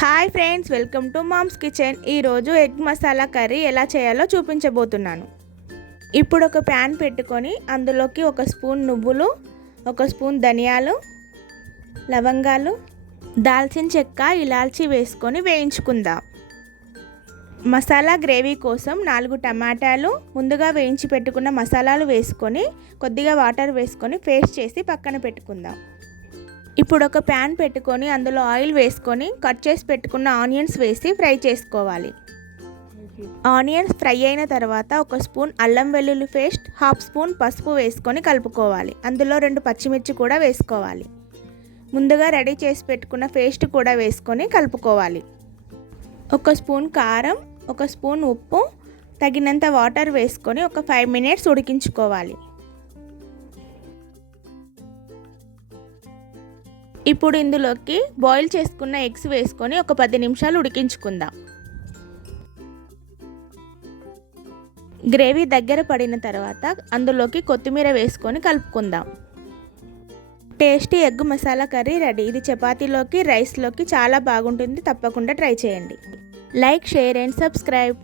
Hi friends, welcome to mom's kitchen. ఈరోజు egg masala curry ఎలా చేయాలో చూపించబోతున్నాను. ఇప్పుడు ఒక ప్యాన్ పెట్టుకొని అందులోకి ఒక స్పూన్ నువ్వులు, ఒక స్పూన్ ధనియాలు, లవంగాలు, దాల్చిన చెక్క, ఇలాచీ వేసుకొని వేయించుకుందాం. మసాలా గ్రేవీ కోసం 4 టమాటాలు ముందుగా వేయించి పెట్టుకున్న మసాలాలు వేసుకొని కొద్దిగా వాటర్ వేసుకొని పేస్ట్ చేసి పక్కన పెట్టుకుందాం. ఇప్పుడు ఒక ప్యాన్ పెట్టుకొని అందులో ఆయిల్ వేసుకొని కట్ చేసి పెట్టుకున్న ఆనియన్స్ వేసి ఫ్రై చేసుకోవాలి. ఆనియన్స్ ఫ్రై అయిన తర్వాత ఒక స్పూన్ అల్లం వెల్లుల్లి పేస్ట్, హాఫ్ స్పూన్ పసుపు వేసుకొని కలుపుకోవాలి. అందులో 2 పచ్చిమిర్చి కూడా వేసుకోవాలి. ముందుగా రెడీ చేసి పెట్టుకున్న పేస్ట్ కూడా వేసుకొని కలుపుకోవాలి. ఒక స్పూన్ కారం, ఒక స్పూన్ ఉప్పు, తగినంత వాటర్ వేసుకొని ఒక 5 మినిట్స్ ఉడికించుకోవాలి. ఇప్పుడు ఇందులోకి బాయిల్ చేసుకున్న ఎగ్స్ వేసుకొని ఒక 10 నిమిషాలు ఉడికించుకుందాం. గ్రేవీ దగ్గర పడిన తర్వాత అందులోకి కొత్తిమీర వేసుకొని కలుపుకుందాం. Tasty egg masala curry ready. ఇది చపాతీలోకి, రైస్లోకి చాలా బాగుంటుంది. తప్పకుండా ట్రై చేయండి. Like, share and subscribe.